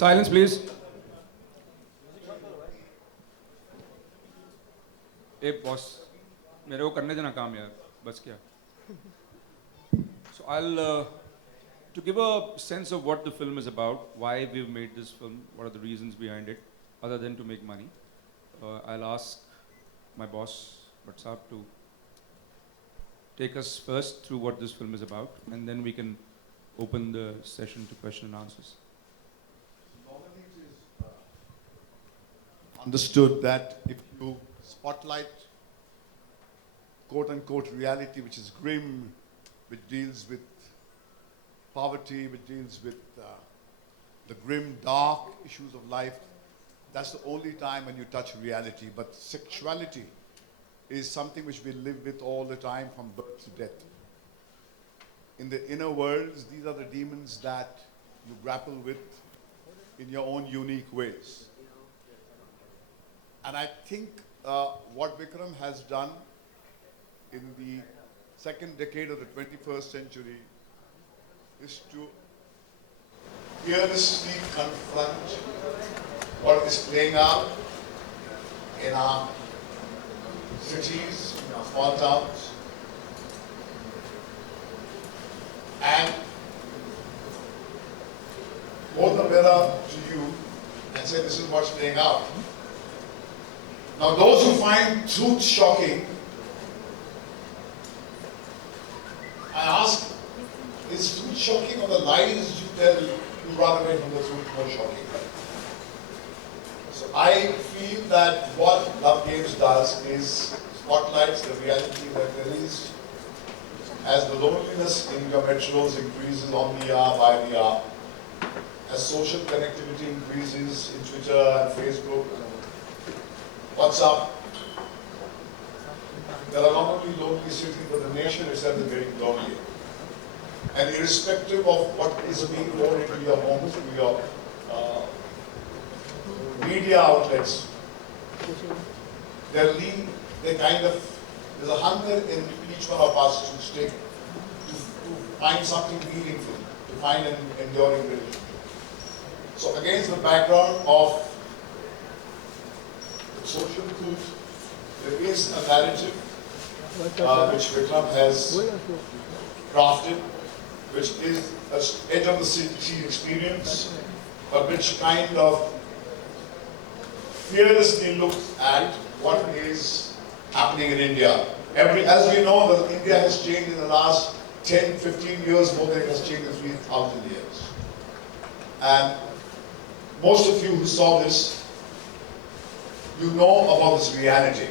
Silence, please. A boss मेरे को करने देना काम यार बस क्या. So I'll to give a sense of what the film is about, why we've made this film, what are the reasons behind it, other than to make money. I'll ask my boss Vatsap to take us first through what this film is about, and then we can open the session to question and answers. Normally it is understood that if you spotlight quote-unquote reality, which is grim, which deals with poverty, which deals with the grim, dark issues of life, that's the only time when you touch reality. But sexuality is something which we live with all the time from birth to death. In the inner worlds, these are the demons that you grapple with in your own unique ways. And I think what Vikram has done in the second decade of the 21st century is to fearlessly confront what is playing out in our cities, in our small towns, and hold the mirror to you and say, this is what's playing out. Now, those who find truth shocking, I ask, is truth shocking or the lies you tell you run away from the truth more shocking? So I feel that what Love Games does is spotlights the reality that there is. As the loneliness in your metros increases on the hour by the hour, as social connectivity increases in Twitter and Facebook, WhatsApp, there are not only lonely cities, but the nation itself is getting lonely. And irrespective of what is being poured into your homes, to your media outlets, there's a hunger in each one of us to find something meaningful, to find an enduring relationship. So against the background of the social truth, there is a narrative which Vikram has crafted, which is an edge of the city experience, but which kind of fearlessly looks at what is happening in India. As we know, that India has changed in the last 10, 15 years more than it has changed in 3,000 years. And most of you who saw this, you know about this reality.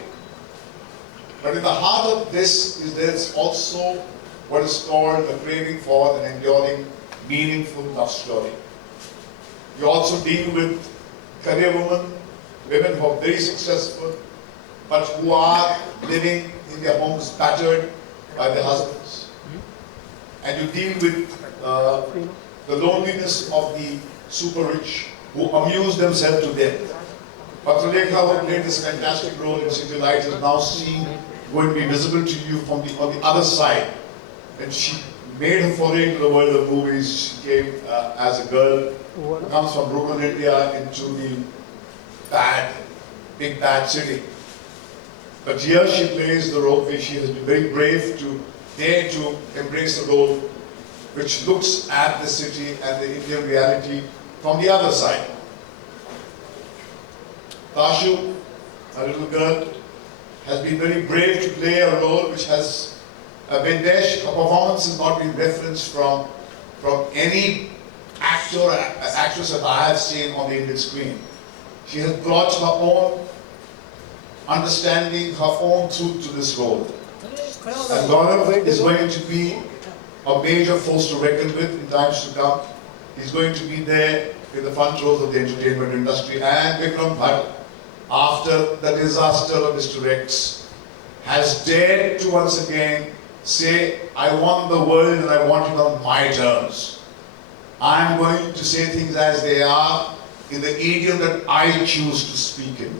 But in the heart of this is there's also what is called a craving for an enduring, meaningful love story. You also deal with career women who are very successful, but who are living in their homes battered by their husbands. And you deal with the loneliness of the super rich who amuse themselves to death. Pathralekha, who played this fantastic role in City Lights, is now going to be visible to you from on the other side. When she made her foray into the world of movies, she came as a girl who comes from rural India into the big bad city. But here she plays the role where she has been very brave to dare to embrace the role which looks at the city and the Indian reality from the other side. Tashu, a little girl, has been very brave to play a role which has been there. Her performance has not been referenced from any actor or actress that I have seen on the Indian screen. She has brought her own understanding, her own truth to this role. And Gaurav is going to be a major force to reckon with in times to come. He's going to be there in the front rows of the entertainment industry. And Vikram Bhatt, after the disaster of Mr. X, has dared to once again say, I want the world and I want it on my terms. I'm going to say things as they are in the idiom that I choose to speak in.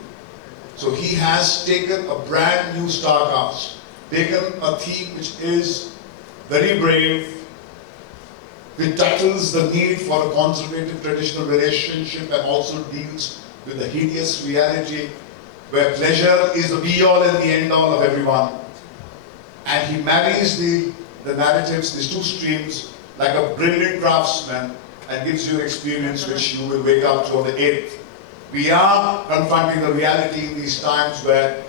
So he has taken a brand new star cast, taken a theme which is very brave, which tackles the need for a conservative traditional relationship and also deals with the hideous reality where pleasure is the be-all and the end-all of everyone. And he marries the narratives, these two streams, like a brilliant craftsman and gives you an experience which you will wake up to on the 8th. We are confronting the reality in these times where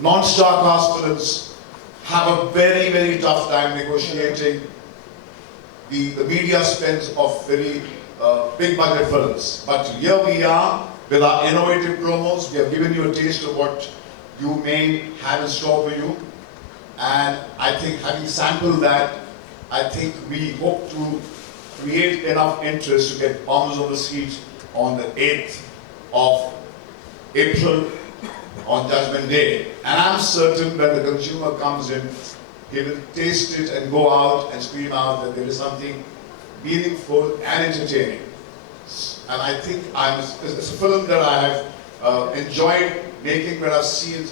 non-star cast films have a very, very tough time negotiating the media spends of very big budget films. But here we are with our innovative promos. We have given you a taste of what you may have in store for you. And I think having sampled that, I think we hope to create enough interest to get bums on the seat on the 8th of April on Judgment Day. And I'm certain when the consumer comes in, he will taste it and go out and scream out that there is something meaningful and entertaining. And I think it's a film that I have enjoyed making when I've seen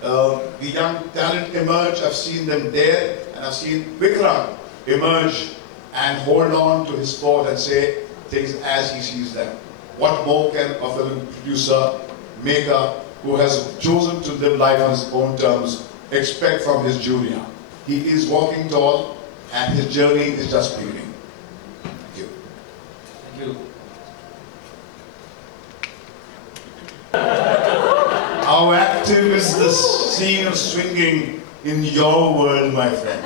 the young talent emerge. I've seen them there, and I've seen Vikram emerge and hold on to his sport and say things as he sees them. What more can a film producer, maker, who has chosen to live life on his own terms, expect from his junior? He is walking tall, and his journey is just beginning. Thank you. Thank you. How active is the scene of swinging in your world, my friend?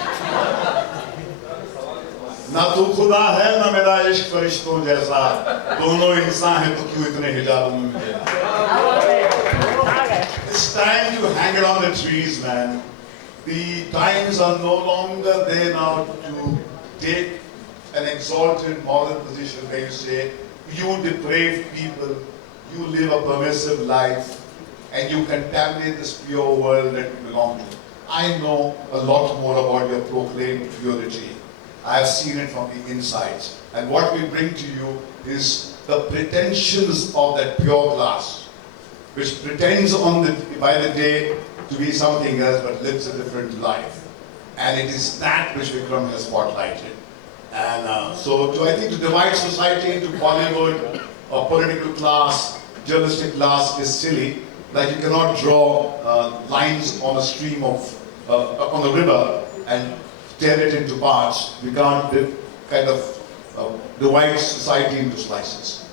ना तू खुदा है ना मेरा इश्क फरिश्तों जैसा, दोनों इंसान हैं तो क्यों इतने हिजाबों में मिले? It's time to hang it on the trees, man. The times are no longer there now to take an exalted moral position where you say, you depraved people, you live a permissive life, and you contaminate this pure world that you belong to. I know a lot more about your proclaimed purity. I have seen it from the inside. And what we bring to you is the pretensions of that pure glass, which pretends by the day to be something else but lives a different life. And it is that which Vikram has spotlighted. And so I think to divide society into Bollywood or political class, journalistic class is silly. Like you cannot draw lines on a stream of, on the river and tear it into parts. We can't kind of divide society into slices.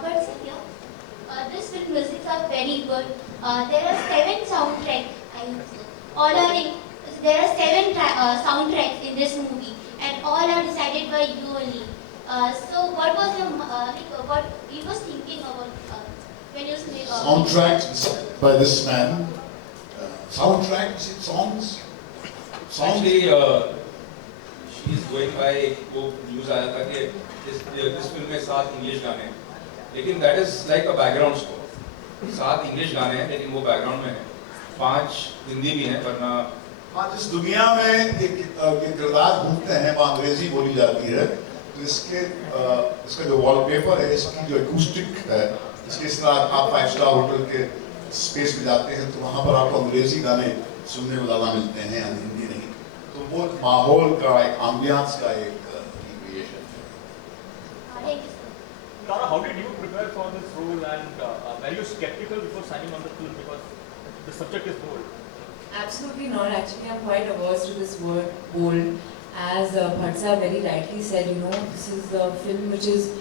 But Satya, this film musics are very good. There are 7 soundtracks. There are 7 soundtracks in this movie, and all are decided by you only. So, what was your what you was thinking about when you made Soundtracks by this man. Soundtracks, songs. Actually, she is going by वो news आया था कि इस film में 7 English गाने हैं, लेकिन that is like a background score. 7 English गाने हैं, लेकिन वो background में है. 5 हिंदी भी हैं, वरना हाँ, जिस दुनिया में एक किरदार घूमते हैं वहाँ अंग्रेजी बोली जाती है, तो इसका जो वॉलपेपर है, इसकी जो एकूस्टिक है, इसके साथ आप 5 स्टार होटल के स्पेस में जाते हैं तो वहाँ पर आपको अंग्रेजी गाने सुनने को ज़्यादा मिलते हैं, हिंदी नहीं. तो वो माहौल का एक एम्बियंस का एक क्रिएशन है. Tara, how did you prepare for this role, and were you skeptical before signing on the film because the subject is bold? Absolutely not. Actually, I'm quite averse to this word bold. As Bhatt very rightly said, this is a film which is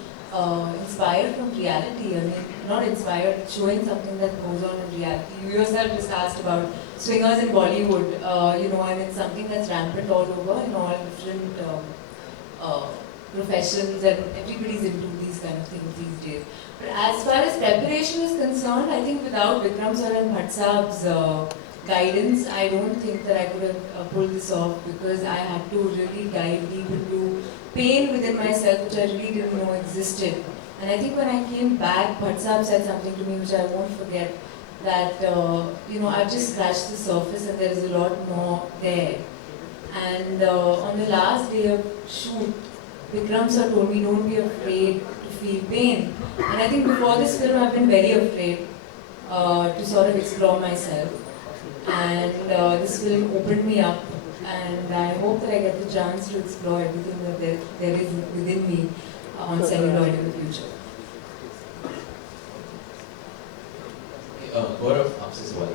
inspired from reality. I mean, not inspired, showing something that goes on in reality. You yourself just asked about swingers in Bollywood. I mean, something that's rampant all over in all different professions, and everybody's into these kind of things these days. But as far as preparation is concerned, I think without Vikram sir and Bhatt Saab's guidance, I don't think that I could have pulled this off, because I had to really dive deep into pain within myself which I really didn't know existed. And I think when I came back, Bhatt Saab said something to me which I won't forget, that I've just scratched the surface and there is a lot more there. And on the last day of shoot, Vikram sir told me, don't be afraid to feel pain. And I think before this film I've been very afraid to sort of explore myself. And this film opened me up and I hope that I get the chance to explore everything that there is within me on celluloid in the future. गौरव, आपसे सवाल,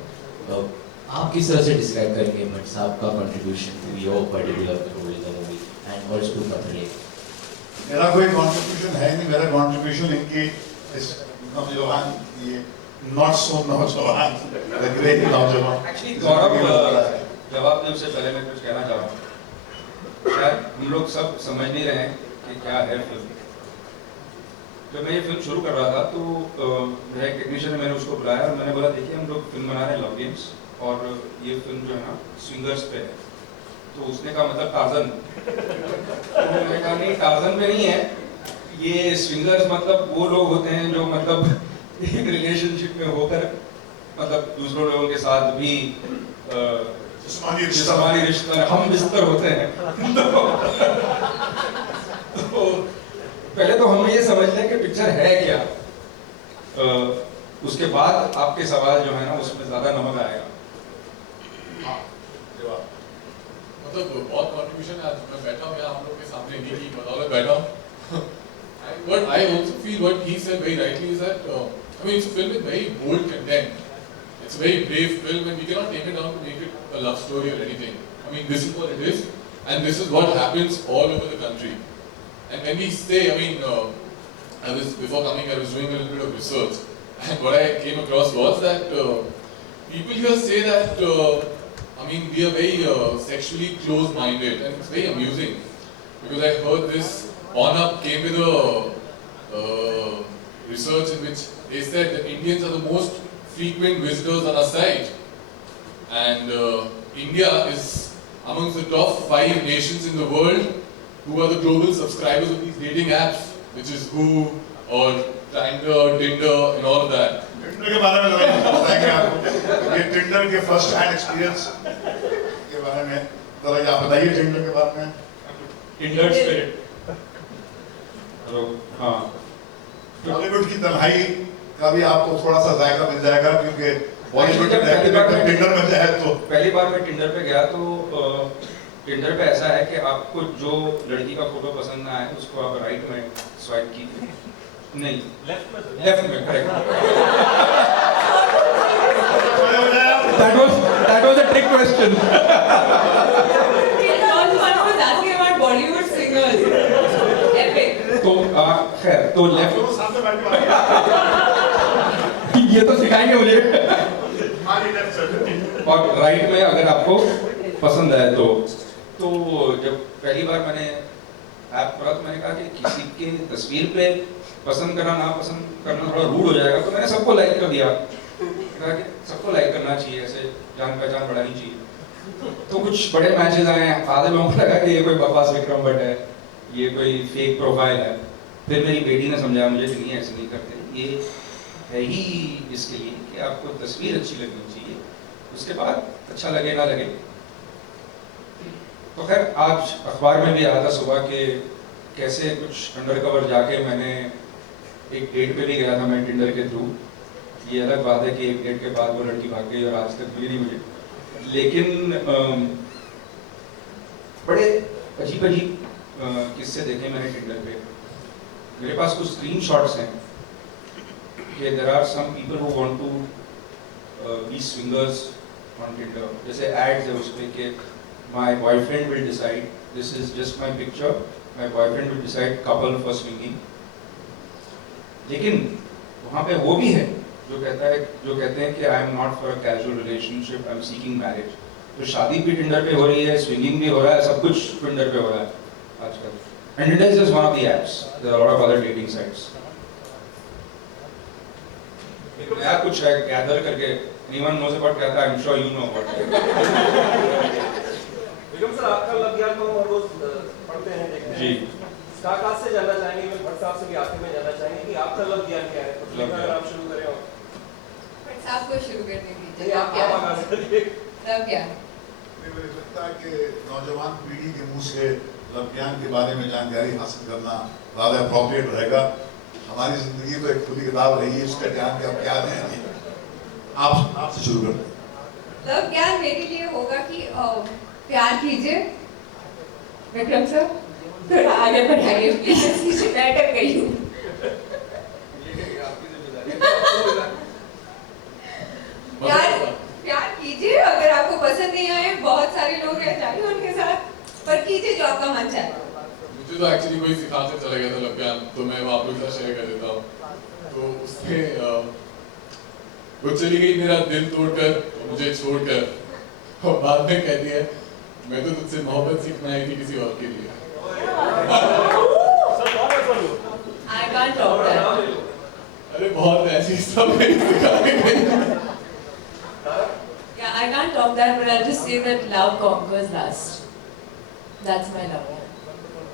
आप किस तरह से describe करेंगे भट्ट साहब का contribution to your particular role in the movie and also to Patle? मेरा कोई कंट्रीब्यूशन है नहीं, मेरा कंट्रीब्यूशन इनकी इस नौजवान, ये नॉट सो नौजवान, द ग्रेट नौजवान। एक्चुअली गौरव, जवाब देने से पहले मैं कुछ कहना चाहता हूँ। शायद हम लोग सब समझ नहीं रहे हैं कि क्या है फिल्म। जब मैं ये फिल्म शुरू कर रहा था तो मेरा एक टेक्नीशियन है, मैंने उसको बुलाया और मैंने बोला देखिए हम लोग फिल्म बना रहे हैं लव गेम्स, और ये फिल्म जो है ना स्विंगर्स पे है। तो उसने कहा मतलब टार्जन? तो मैंने कहा नहीं, टार्जन पे नहीं है, ये स्विंगर्स मतलब वो लोग होते हैं जो मतलब एक रिलेशनशिप में होकर मतलब दूसरों लोगों के साथ भी जिस्मानी रिश्ता हम बिस्तर होते हैं। तो पहले तो हम ये समझ लें कि पिक्चर है क्या, उसके बाद आपके सवाल जो है ना उसमें ज्यादा नमक आएगा। मतलब बहुत कंट्रीब्यूशन है। आज मैं बैठा हूँ यहाँ आप लोग के सामने, नहीं की बदौलत बैठा हूँ। But I also feel what he said very rightly is that I mean it's a film with very bold content. It's a very brave film and we cannot take it down to make it a love story or anything. I mean this is what it is and this is what happens all over the country. And when we say, I mean, before coming I was doing a little bit of research and what I came across was that people here say that I mean, we are very sexually close-minded, and it's very amusing because I heard this. On-Up came with a research in which they said that Indians are the most frequent visitors on our site, and India is amongst the top 5 nations in the world who are the global subscribers of these dating apps, which is Who or Tinder, Tinder, and all of that. Tinder के बारे में बताएंगे आपको, ये Tinder के first hand experience के बारे में जरा आप बताइए टिंडर के बारे में। Tinder spirit. हाँ, बॉलीवुड की तन्हाई का भी आपको थोड़ा सा जायका मिल जाएगा क्योंकि बॉलीवुड में टिंडर में जाए तो पहली बार मैं टिंडर पे गया तो टिंडर पे ऐसा है कि आपको जो लड़की का फोटो पसंद ना आए उसको आप राइट में स्वाइप कीजिए, नहीं लेफ्ट में, correct. That was a trick question. One was asking about Bollywood singers. Epic. तो खैर तो लेफ्ट ये तो सिखाएंगे मुझे। और राइट में अगर आपको पसंद आए तो जब पहली बार मैंने ऐप पढ़ा तो मैंने कहा कि किसी के तस्वीर पे पसंद करना ना पसंद करना थोड़ा रूड हो जाएगा, तो मैंने सबको लाइक कर दिया। कहा कि सबको लाइक करना चाहिए, ऐसे जान पहचान बढ़ानी चाहिए। तो कुछ बड़े मैचेस आए, आधे लोगों को लगा कि ये कोई बकवास विक्रम भट्ट है, ये कोई फेक प्रोफाइल है। फिर मेरी बेटी ने समझाया मुझे कि नहीं ऐसे नहीं करते, ये है ही इसके लिए कि आपको तस्वीर अच्छी लगनी चाहिए, उसके बाद अच्छा लगे ना लगे। तो खैर आज अखबार में भी आया था सुबह के कैसे कुछ अंडरकवर जाके मैंने एक डेट पे भी गया था मैं टिंडर के थ्रू। ये अलग बात है कि एक डेट के बाद वो लड़की भाग गई और आज तक मिली नहीं मुझे, लेकिन बड़े अजीब अजीब किस्से देखे मैंने टिंडर पे। मेरे पास कुछ स्क्रीनशॉट्स हैं कि there are some people who want to be swingers on Tinder. जैसे एड्स है उसमें कि my boyfriend will decide, this is just my picture, my boyfriend will decide couple for swinging. लेकिन वहाँ पे वो भी है जो कहते हैं कि I am not for a casual relationship, I am seeking marriage. तो शादी भी टिंडर पे हो रही है, स्विंगिंग भी हो रहा है, सब कुछ टिंडर पे हो रहा है आजकल। And Tinder is just one of the apps, there are lot of other dating sites. नया कुछ है गैदर करके, एनीवन नोस अबाउट क्या था, I am sure you know about. Vikram sir, आपका लग गया तो रोज पढ़ते हैं, देखते हैं जी। काकाश से जानना चाहेंगे, मैं भट्ट साहब से भी आखिर में जानना चाहेंगे कि आपका लव ज्ञान क्या है। तो अगर आप शुरू करें और भट्ट साहब को शुरू करने दीजिए। आप आगाज करिए। लव ज्ञान मुझे लगता है कि नौजवान पीढ़ी के मुंह से लव ज्ञान के बारे में जानकारी हासिल करना ज़्यादा अप्रोप्रिएट रहेगा। हमारी जिंदगी तो एक खुली किताब रही है, उसका ज्ञान क्या क्या है। आपसे शुरू करते हैं। लव ज्ञान मेरे लिए होगा कि प्यार कीजिए विक्रम सर, थोड़ा आगे बढ़ाइए प्लीज, मैं अटक गई हूँ। प्यार कीजिए, अगर आपको पसंद नहीं आए, बहुत सारे लोग हैं, जाइए उनके साथ, पर कीजिए जो आपका मन चाहे। मुझे तो एक्चुअली कोई सिखा कर चला गया था लव ज्ञान, तो मैं वो आप लोगों के साथ शेयर कर देता हूँ। तो उसमें वो चली गई मेरा दिल तोड़कर, मुझे छोड़कर, और बाद में कहती है मैं तो तुझसे मोहब्बत सीखना आई थी किसी और के लिए। I can't talk that. अरे बहुत ऐसी सब सिखाने Yeah, I can't talk that, but I'll just say that love conquers last. That's my love.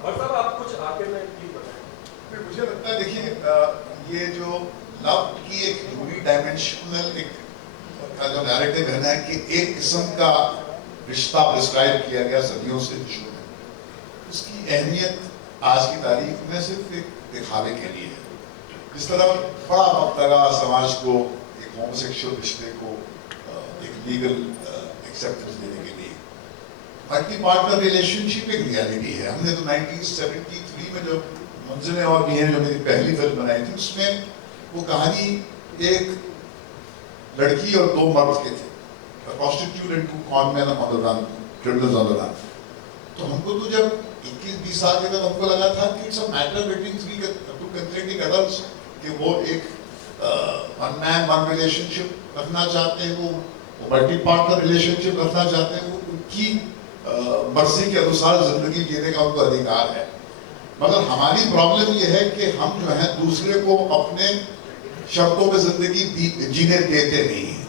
और साहब आप कुछ आखिर में प्लीज बताएं। मुझे लगता है देखिए ये जो लव की एक यूनी डायमेंशनल एक का जो नैरेटिव है ना कि एक किस्म का रिश्ता प्रिस्क्राइब किया गया सदियों से विश्व में, उसकी अहमियत आज की तारीख में सिर्फ एक दिखावे के लिए है। जिस तरह बड़ा वक्त लगा समाज को एक होमोसेक्सुअल रिश्ते को एक लीगल एक्सेप्टेंस देने के लिए, मल्टी पार्टनर रिलेशनशिप एक रियलिटी है। हमने तो 1973 में जो मंजिलें और भी हैं, जो मेरी पहली फिल्म बनाई थी, उसमें वो कहानी एक लड़की और दो मर्द के थे, prostitute and two con men on the run, criminals on the run। तो हमको तो जब 21-20 साल के बाद हमको लगा था कि it's a matter between two consenting adults, कि वो एक वन मैन वन रिलेशनशिप रखना चाहते हैं, वो मल्टी पार्टनर रिलेशनशिप रखना चाहते हैं, वो उनकी मर्जी के अनुसार जिंदगी जीने का उनको अधिकार है। मगर हमारी प्रॉब्लम ये है कि हम जो है दूसरे को अपने शर्तों में जिंदगी जीने देते नहीं हैं।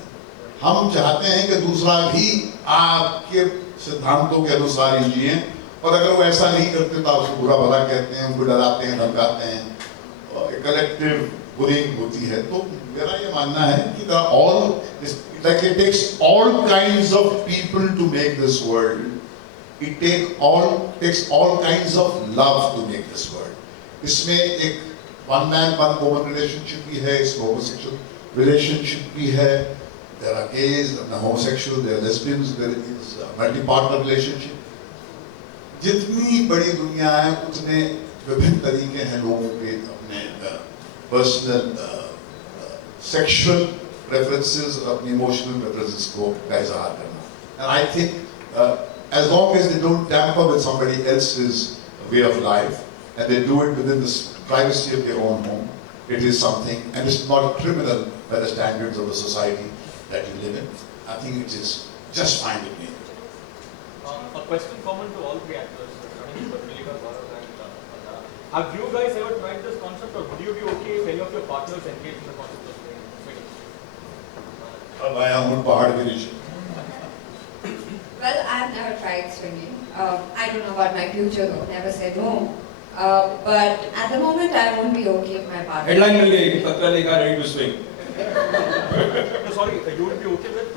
हम चाहते हैं कि दूसरा भी आपके सिद्धांतों के अनुसार ही जिए, और अगर वो ऐसा नहीं करते तो आप उसको बुरा भला कहते हैं, उनको डराते हैं, धमकाते हैं, कलेक्टिव बुलिंग होती है। तो मेरा ये मानना है कि like it takes all kinds of people to make this world. It takes all kinds of love to make this world. इसमें एक one man one woman relationship भी है, इसमें homosexual relationship भी है, there are gays, there are homosexual, there are lesbians, there is multi-partner relationship। जितनी बड़ी दुनिया है उतने विभिन्न तरीके हैं लोगों के अपने पर्सनल सेक्सुअल प्रेफरेंसेस और अपनी इमोशनल प्रेफरेंसेस को का इजहार करना। And I think as long as they don't tamper with somebody else's way of life and they do it within the privacy of their own home, it is something, and it's not criminal by the standards of the society that you live in. I think it is just fine with me. A question common to all three actors, starting with Pratilika, Gaurav and Vandana. Have you guys ever tried this concept, or would you be okay if any of your partners engage in the concept of swinging? अब आया हूँ पहाड़ के नीचे। Well, I've never tried swinging. I don't know about my future though, never said no. But at the moment I won't be okay if my partner... Headline मिल गई, Pratilika ready to swing. No, sorry, you would be okay with...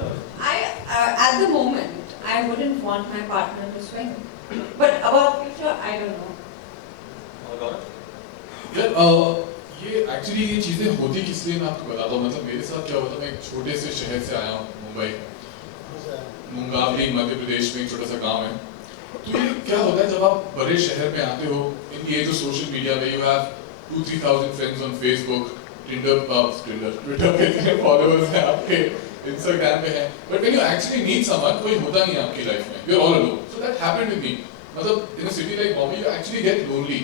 at the moment, I wouldn't want my partner to swing. But about future, I don't know. Gaurav? यार ये actually ये चीज़ें होती किस लिए मैं आपको बताता हूँ। मतलब मेरे साथ क्या हुआ था, मैं एक छोटे से शहर से आया हूँ, मुंबई, मुंगावली मध्य प्रदेश में एक छोटा सा गांव है। तो ये क्या होता है जब आप बड़े शहर में आते हो, in the age of social media में, you have 2-3,000 friends on Facebook, Twitter पे कितने फॉलोअर्स हैं आपके, इंस्टाग्राम पे हैं, but when you actually need someone, कोई होता नहीं है आपकी लाइफ में, you are all alone. So that happened with me. मतलब in a city like Bombay you actually get lonely.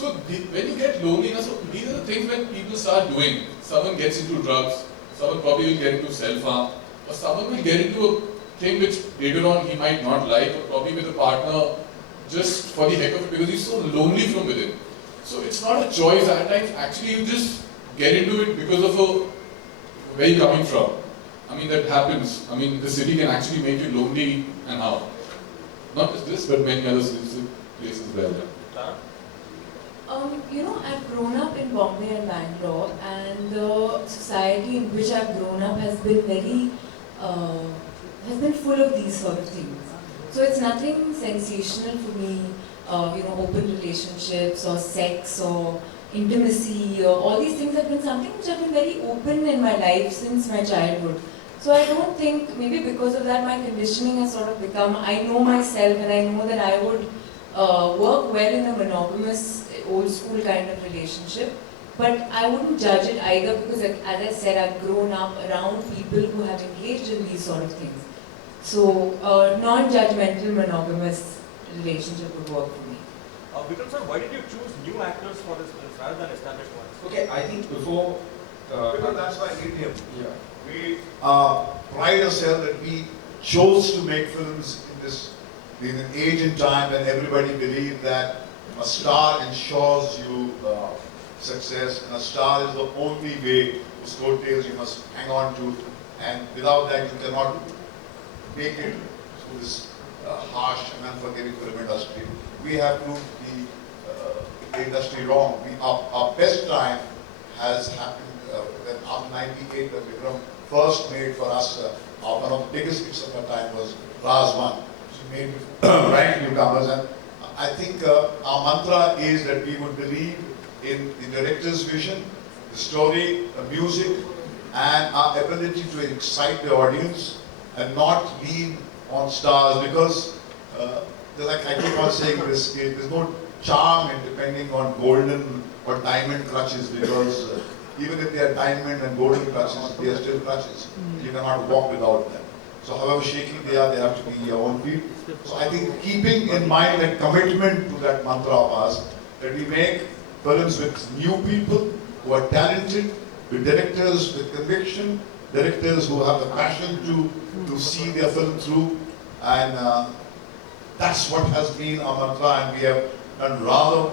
So when you get lonely, so these are the things when people start doing. Someone gets into drugs, someone probably will get into self-harm, or someone will get into a thing which later on he might not like, or probably with a partner just for the heck of it because he's so lonely from within. So it's not a choice at times. Actually, you just get into it because of where you're coming from. I mean, that happens. I mean, the city can actually make you lonely, and how? Not just this, but many other places as well. You know, I've grown up in Bombay and Bangalore, and the society in which I've grown up has been full of these sort of things. So it's nothing sensational for me, you know, open relationships or sex or intimacy or all these things have been something which have been very open in my life since my childhood. So I don't think, maybe because of that, my conditioning has sort of become, I know myself and I know that I would work well in a monogamous, old school kind of relationship. But I wouldn't judge it either because, like, as I said, I've grown up around people who have engaged in these sort of things. So, non-judgmental monogamous relationship would work for me. Vikram sir, why did you choose new actors for this film rather than established ones? Okay, I think before. Because that's why Indian. Yeah. We pride ourselves that we chose to make films in an age and time when everybody believed that a star ensures you success, and a star is the only way whose coattails you must hang on to, and without that you cannot make it through this harsh and unforgiving film industry. We have proved the industry wrong. Our best time has happened when after 98, when Vikram first made for us, one of the biggest hits of our time was Raz 1. She made right newcomers, and I think our mantra is that we would believe in the director's vision, the story, the music, and our ability to excite the audience and not lean on stars, because like I keep on saying this, there's no charm in depending on golden or diamond clutches, because even if they are diamond and golden clutches, they are still clutches. You cannot walk without them. So however shaky they have to be your own feet. So I think keeping in mind that commitment to that mantra of ours, that we make films with new people who are talented, with directors with conviction, directors who have the passion to see their film through, and that's what has been our mantra, and we have done rather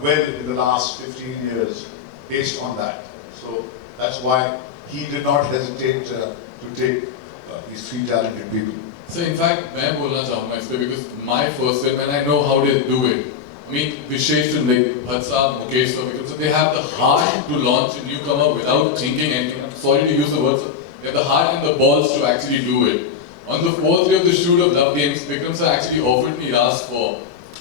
well in the last 15 years based on that. So that's why he did not hesitate to take these three talented people. So in fact, मैं बोलना चाहूँगा इस पे, because my first film, and I know how they do it. I mean, Vishesh and Bhatt Saab, Mukesh, so they have the heart to launch a newcomer without thinking anything. I'm sorry to use the words. They have the heart and the balls to actually do it. On the fourth day of the shoot of Love Games, Vikram sir actually offered me Ras 4,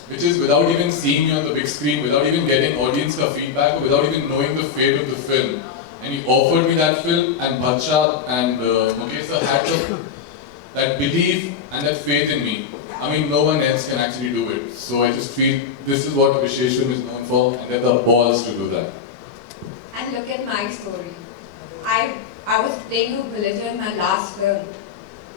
which is without even seeing me on the big screen, without even getting audience feedback, or without even knowing the fate of the film. And he offered me that film, and Bhatt Saab and Mukesh sir had that belief and that faith in me. I mean, no one else can actually do it. So I just feel this is what Visheshwan is known for, and they have the balls to do that. And look at my story. I was playing a villager in my last film.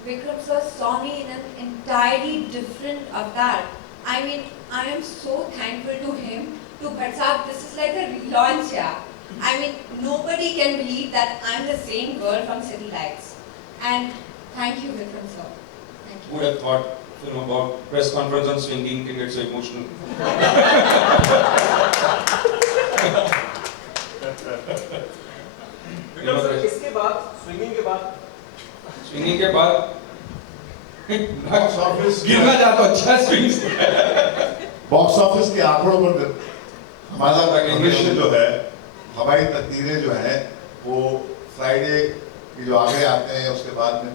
Vikram sir saw me in an entirely different avatar. I mean, I am so thankful to him, to Bhatt Saab. This is like a relaunch, yeah. I mean, nobody can believe that I'm the same girl from City Lights. And thank you, Vikram sir. Thank you. Who would have thought film about press conference on swinging can get so emotional? Vikram sir, इसके बाद swinging के बाद box office गिरना चाहता अच्छा swing से box office के आंकड़ों पर हमारा भविष्य जो है, हमारी तकदीरें जो हैं, वो फ्राइडे की जो आगे आते हैं उसके बाद में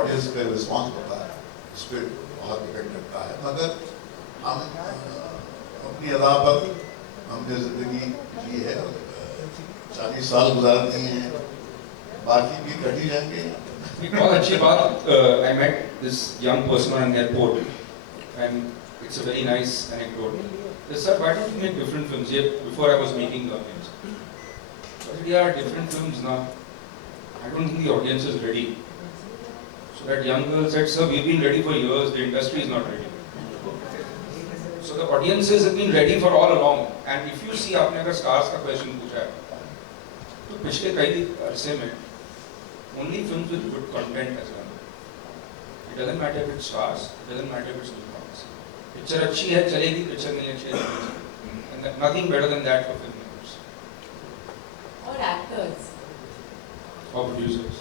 ऑडियंस पे रिस्पॉन्स होता है, उस पर बहुत डिपेंड करता है। मगर हम अपनी अदा पर हमने जिंदगी जी है, 40 साल गुजार दिए हैं, बाकी भी कटी जाएंगे। बहुत अच्छी बात, I met this young person on an airport and it's a very nice anecdote. They said, why don't you make different films? Before I was making Love Games. I said, yeah, different films now. I don't think the audience is ready. So that young girl said, sir, we've been ready for years, the industry is not ready. So the audiences have been ready for all along. And if you see, आपने अगर stars का question पूछा है, तो पिछले कई अरसे में only films with good content as well. It doesn't matter if it's stars, it doesn't matter if it's newcomers. Picture अच्छी है चलेगी, picture नहीं अच्छी है चलेगी. And nothing better than that for filmmakers. Or actors. Or producers.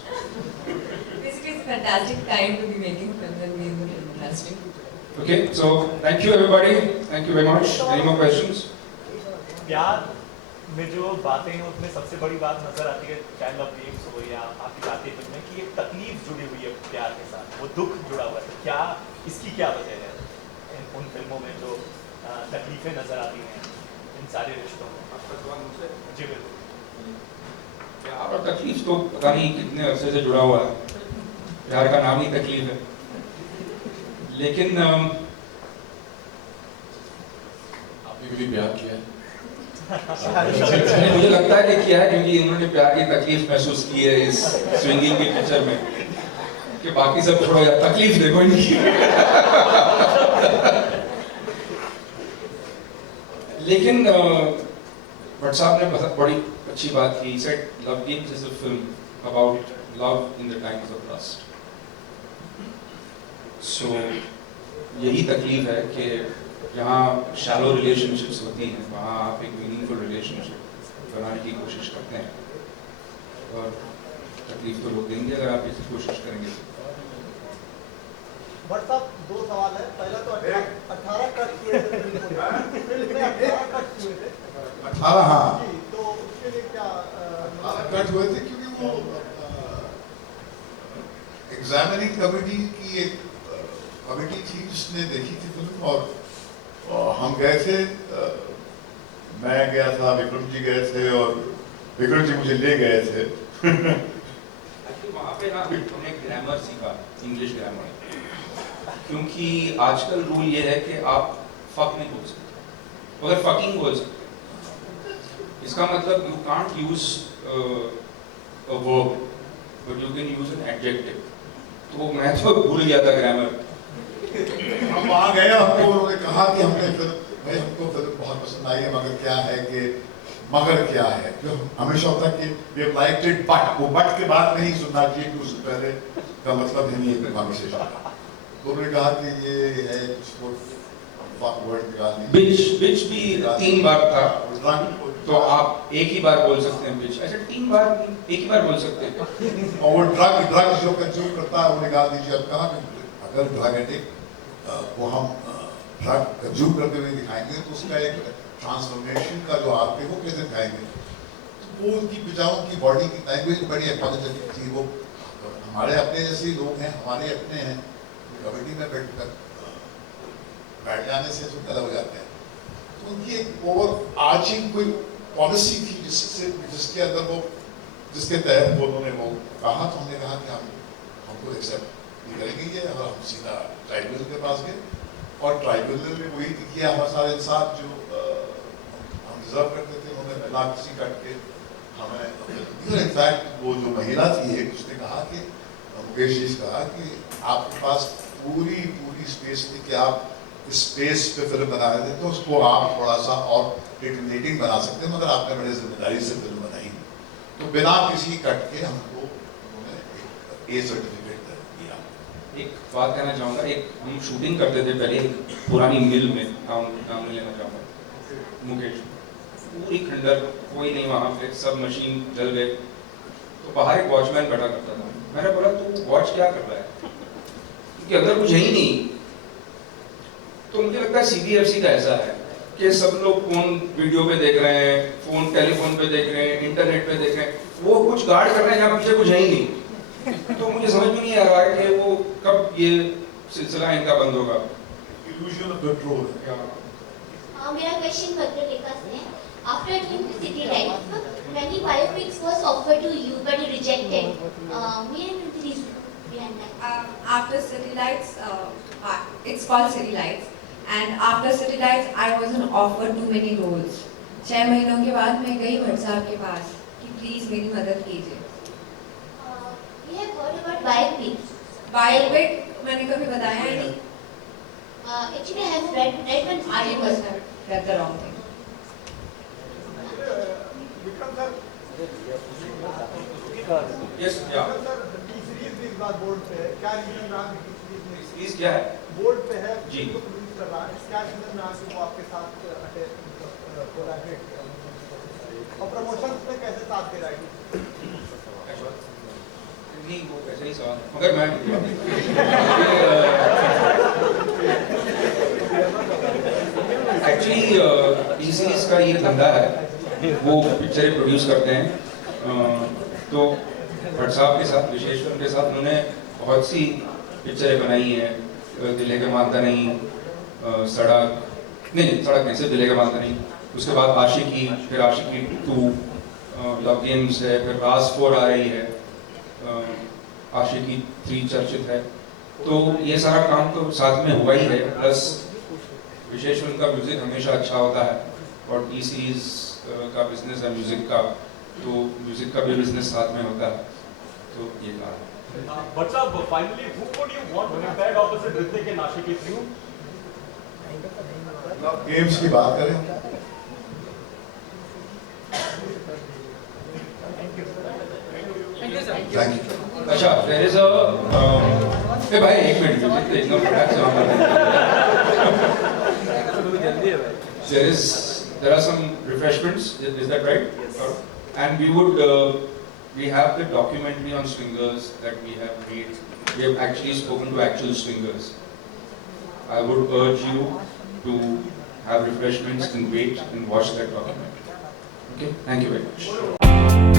Basically, it's a fantastic time to be making films and be in the film industry. Okay, so thank you everybody. Thank you very much. Any more questions? प्यार में जो बातें हैं उसमें सबसे बड़ी बात नजर आती है, चाहे लव गेम्स हो या आपकी बातें फिल्म में, कि एक तकलीफ जुड़ी हुई है प्यार के साथ, वो दुख जुड़ा हुआ है। क्या इसकी क्या वजह है उन फिल्मों में जो तकलीफें नजर आती हैं इन सारे रिश्तों में? जी बिल्कुल। प्यार और तकलीफ तो पता नहीं कितने अरसे से जुड़ा हुआ है। प्यार का नाम ही तकलीफ है। लेकिन आपने कभी प्यार किया है? मुझे लगता है कि किया है, क्योंकि इन्होंने प्यार की तकलीफ महसूस की है इस स्विंगिंग की पिक्चर में, कि बाकी सब छोड़ो यार, तकलीफ देखो इनकी। लेकिन भट्ट साहब ने बड़ी अच्छी बात की, said Love Games is a film about love in the times of lust. So यही तकलीफ है कि जहाँ शैलो रिलेशनशिप्स होती हैं वहाँ आप एक मीनिंगफुल रिलेशनशिप बनाने की कोशिश करते हैं, और तकलीफ तो लोग देंगे अगर आप ऐसी कोशिश करेंगे। बट साहब, 2 सवाल है। पहला तो 18 कट हुए थे फिल्म में, 18 कट हुए थे 18, हाँ जी, तो उसके लिए क्या कट हुए थे, क्योंकि वो एग्जामिनिंग कमेटी की एक कमेटी थी जिसने देखी थी फिल्म, और हम गए थे, मैं गया था, विक्रम जी गए थे, और विक्रम जी मुझे ले गए थे। वहाँ पे ना हमने ग्रामर सीखा, इंग्लिश ग्रामर, क्योंकि आजकल रूल ये है कि आप फक नहीं बोल सकते, मगर फकिंग बोल सकते। इसका मतलब you can't use a verb but you can use an adjective. तो मैं तो भूल गया था ग्रामर। हम वहाँ गए, हमको उन्होंने कहा कि हमने हमको फिल्म बहुत पसंद आई है, मगर क्या है कि मगर क्या है, जो हमेशा होता है कि we have liked it, but वो बट के बाद नहीं सुनना चाहिए कि उससे पहले का मतलब है नहीं है कॉन्वर्सेशन का। तो उन्होंने कहा कि ये है कुछ वर्ड निकाल लीजिए, बिच भी 3 बार था, तो आप एक ही बार बोल सकते हैं बिच। अच्छा, 3 बार एक ही बार बोल सकते हैं। और वो ड्रग जो कंज्यूम करता है वो निकाल दीजिए। अब कहा अगर ड्रग एडिक्ट को हम ड्रग कंज्यूम करते हुए दिखाएंगे तो उसका एक ट्रांसफॉर्मेशन का जो आर्क है वो कैसे दिखाएंगे। तो वो उनकी पिजाओं की बॉडी की लैंग्वेज बड़ी एपोलोजेटिक थी। वो हमारे अपने जैसे लोग हैं, हमारे अपने हैं, कमेटी में बैठ जाने से तो अलग हो जाते हैं। तो उनकी एक ओवर आर्चिंग कोई पॉलिसी थी जिसके अंदर वो, जिसके तहत वो उन्होंने वो कहा। तो हमने कहा कि हमको एक्सेप्ट नहीं करेंगे ये, और हम सीधा ट्राइब्यूनल के पास गए, और ट्राइब्यूनल ने वही किया हमारे सारे इंसाफ जो हम डिजर्व करते थे, उन्होंने बिना किसी कट के हमें। इनफैक्ट वो जो महिला थी एक, उसने कहा कि मुकेश जी ने कहा कि आपके पास पूरी स्पेस थी कि आप इस स्पेस पे फिल्म बना रहे थे, तो उसको आप थोड़ा सा और इंटीग्रेटिंग बना सकते हैं, मगर आपने बड़े जिम्मेदारी से फिल्म बनाई। तो बिना किसी कट के हमको उन्होंने ए सर्टिफिकेट दिया। एक बात कहना चाहूँगा, एक हम शूटिंग करते थे पहले एक पुरानी मिल में, नाम नहीं लेना चाहूँगा, मुकेश, पूरी खंडर, कोई नहीं वहाँ पे, सब मशीन जल गए। तो बाहर एक वॉचमैन बैठा करता था। मैंने बोला तू वॉच क्या कर रहा है, क्योंकि अगर कुछ है ही नहीं। तो मुझे लगता है CBFC का ऐसा है कि सब लोग फोन वीडियो पे देख रहे हैं, फोन टेलीफोन पे देख रहे हैं, इंटरनेट पे देख रहे हैं, वो कुछ गार्ड कर रहे हैं जहाँ पीछे कुछ है ही नहीं। तो मुझे समझ में नहीं आ रहा है कि वो कब ये सिलसिला इनका बंद होगा। Illusion of control. मेरा क्वेश्चन भद्रलेखा से है। After doing City Lights, many biopics was offered to you but you rejected. May I know the reason behind that? After City Lights, it's called City Lights, and after City Lights, I wasn't offered too many roles. 6 महीनों के बाद मैं गई भट्ट साहब के पास कि please मेरी मदद कीजिए। We have heard about biopics. Biopic मैंने कभी बताया ही नहीं। Actually, I have read one. I must have read the wrong thing. Vikram sir, Yes, yeah. Sir series भी इस बार बोर्ड पे है, क्या रीजन रहा कि सीरीज में सीरीज क्या है? बोर्ड पे है जी। तो प्रोड्यूस कर रहा है, क्या रीजन रहा कि वो आपके साथ कोलैबोरेट किया और प्रमोशंस में कैसे साथ दे रहा है? नहीं, वो ऐसे ही सवाल है, मगर मैं एक्चुअली सीरीज का ये धंधा है, वो पिक्चरें प्रोड्यूस करते हैं। तो भट्ट साहब के साथ, विशेष उनके साथ, उन्होंने बहुत सी पिक्चरें बनाई हैं। दिल है के मानता नहीं, सड़क नहीं, सिर्फ दिल है के मानता नहीं, उसके बाद आशिकी, फिर आशिकी 2, लव गेम्स है, फिर राज 4 आ रही है, आशिकी 3 चर्चित है, तो ये सारा काम तो साथ में हुआ ही है, प्लस विशेष फिल्म का म्यूजिक हमेशा अच्छा होता है और टी सीरीज का बिजनेस है म्यूजिक का, तो म्यूजिक का भी बिजनेस साथ में होता है, तो ये कारण है। But sir, finally, who would you want to compare opposite Hrithik and Ashiki 3? Games की बात करें, थैंक यू। अच्छा, there is a ए भाई एक मिनट म्यूजिक तो एकदम फटाक से on there are some refreshments, is that right? Yes. And we have the documentary on swingers that we have made. We have actually spoken to actual swingers. I would urge you to have refreshments and wait and watch that documentary. Okay, thank you very much.